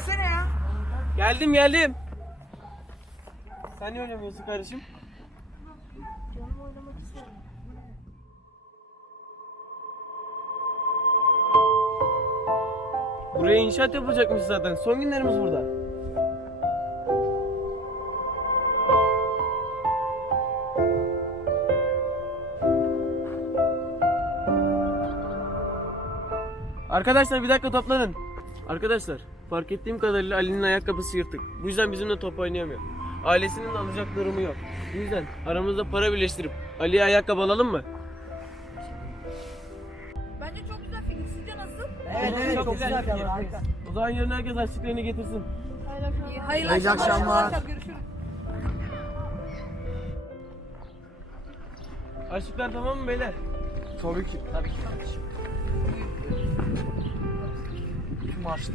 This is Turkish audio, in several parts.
gelsene ya. Geldim geldim. Sen niye oynamıyorsun kardeşim? Buraya inşaat yapılacakmış zaten. Son günlerimiz burada. Arkadaşlar bir dakika toplanın. Arkadaşlar fark ettiğim kadarıyla Ali'nin ayakkabısı yırtık. Bu yüzden bizimle top oynayamıyor. Ailesinin alacak durumu yok. Bu yüzden aramızda para birleştirip Ali'ye ayakkabı alalım mı? Bence çok güzel fikir. Sizce nasıl? Evet evet Çok çok güzel güzel fikir. Harika. O zaman yarın herkes açlıklarını getirsin. İyi, Hayırlı, Hayırlı akşamlar. akşamlar. Görüşürüz. Açlıklar tamam mı beyler? Tabii ki. Tabii ki kardeşim. Kim açtı?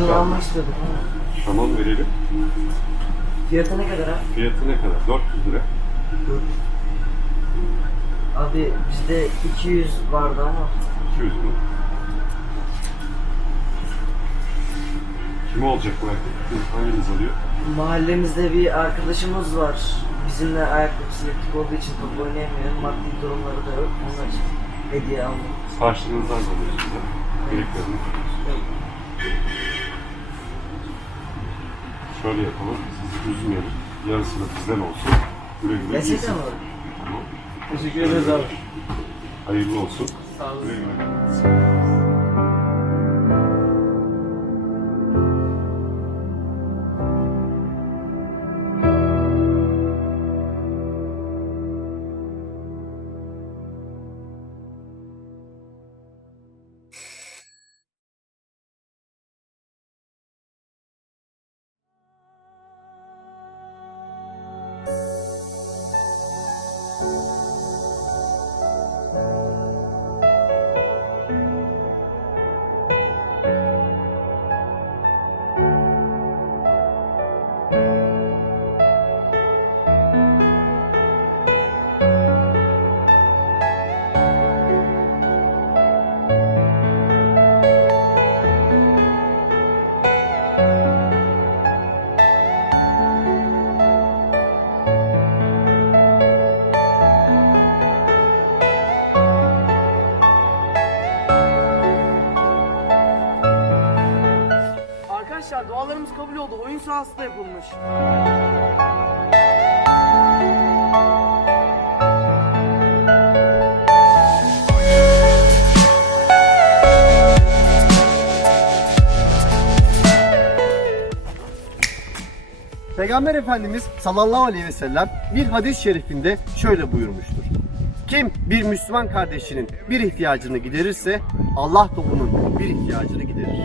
Uzun almak istedim. Tamam verelim. Fiyatı ne kadar abi? Fiyatı ne kadar? 400 lira. Abi bizde 200 vardı ama 200 mü? Kim olacak bu erkek? Hanginiz alıyor? mahallemizde bir arkadaşımız var. Bizimle ayakkabısı yırtık olduğu için top oynayamıyor. Maddi durumları da yok. Onun için hediye aldım. Harçlığınızdan alıyorsunuz ha? Gereklerini. Şöyle yapalım. Sizi üzmeyelim. Yarısı da bizden olsun. Güle güle Gerçekten mi? Teşekkür ederiz abi. Hayırlı olsun. Sağ olun. Güle güle. Arkadaşlar dualarımız kabul oldu. Oyun sahası da yapılmış. Peygamber Efendimiz sallallahu aleyhi ve sellem bir hadis-i şerifinde şöyle buyurmuştur. Kim bir Müslüman kardeşinin bir ihtiyacını giderirse Allah da onun bir ihtiyacını giderir.